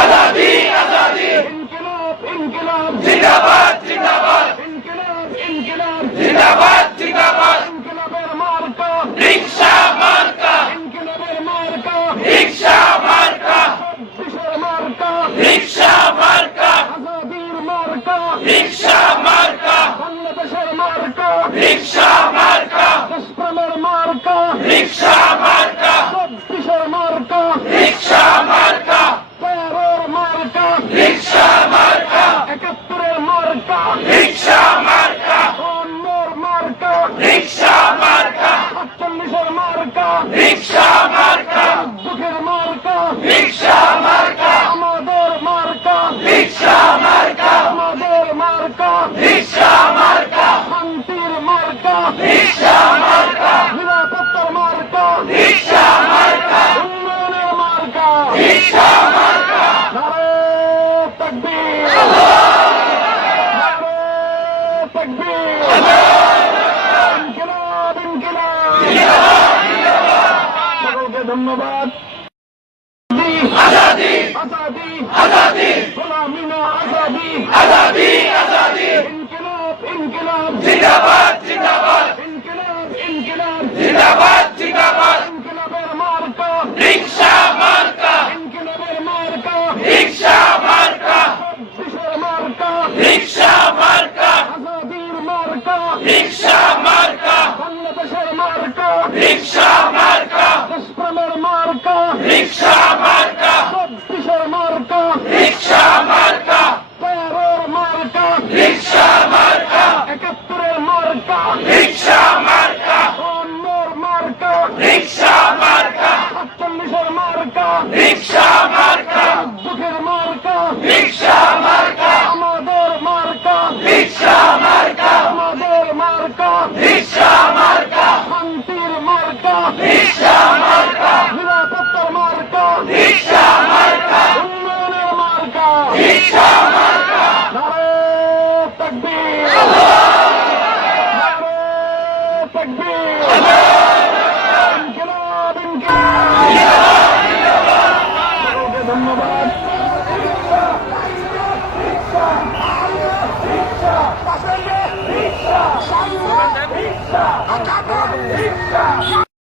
आजादी आजादी इनकलाब इनकलाब जिंदाबाद जिंदाबाद इनकलाब इनकलाब जिंदाबाद जिंदाबाद इनकलाबेर मार्का रिक्शा मार्का इनकलाबेर मार्का रिक्शा मार्का বিশের মার্কা रिक्शा मार्का আজাদির মার্কা रिक्शा मार्का বাংলাদেশের মার্কা रिक्शा मार्का দেশপ্রেমের মার্কা रिक्शा मार्का বিশের মার্কা रिक्शा मार्का তেরোর মার্কা रिक्शा मार्का ৭১-এর মার্কা रिक्शा मार्का অন্যর মার্কা रिक्शा मार्का ৪৮-এর মার্কা रिक्शा मार्का দুঃখের মার্কা रिक्शा मार्का আমাদের মার্কা रिक्शा मार्का আমাদের মার্কা रिक्शा मार्का শান্তির মার্কা रिक्शा मार्का নিরাপত্তার মার্কা रिक्शा मार्का উন্নয়নের মার্কা रिक्शा मार्का নারে তাকবীর নারে তাকবীর ইনকিলাব ইনকিলাব সকলকে ধন্যবাদ आजादी আজাদি आजादी গোলামি না আজাদি आजादी आजादी ইনকিলাব ইনকিলাব जिंदाबाद जिंदाबाद ইনকিলাব ইনকিলাব जिंदाबाद जिंदाबाद ইনকিলাবের মার্কা रिक्शा मार्का ইনকিলাবের মার্কা रिक्शा मार्का বিশের মার্কা रिक्शा मार्का আজাদির মার্কা रिक्शा मार्का বাংলাদেশের মার্কা रिक्शा मार्का দেশপ্রেমের মার্কা रिक्शा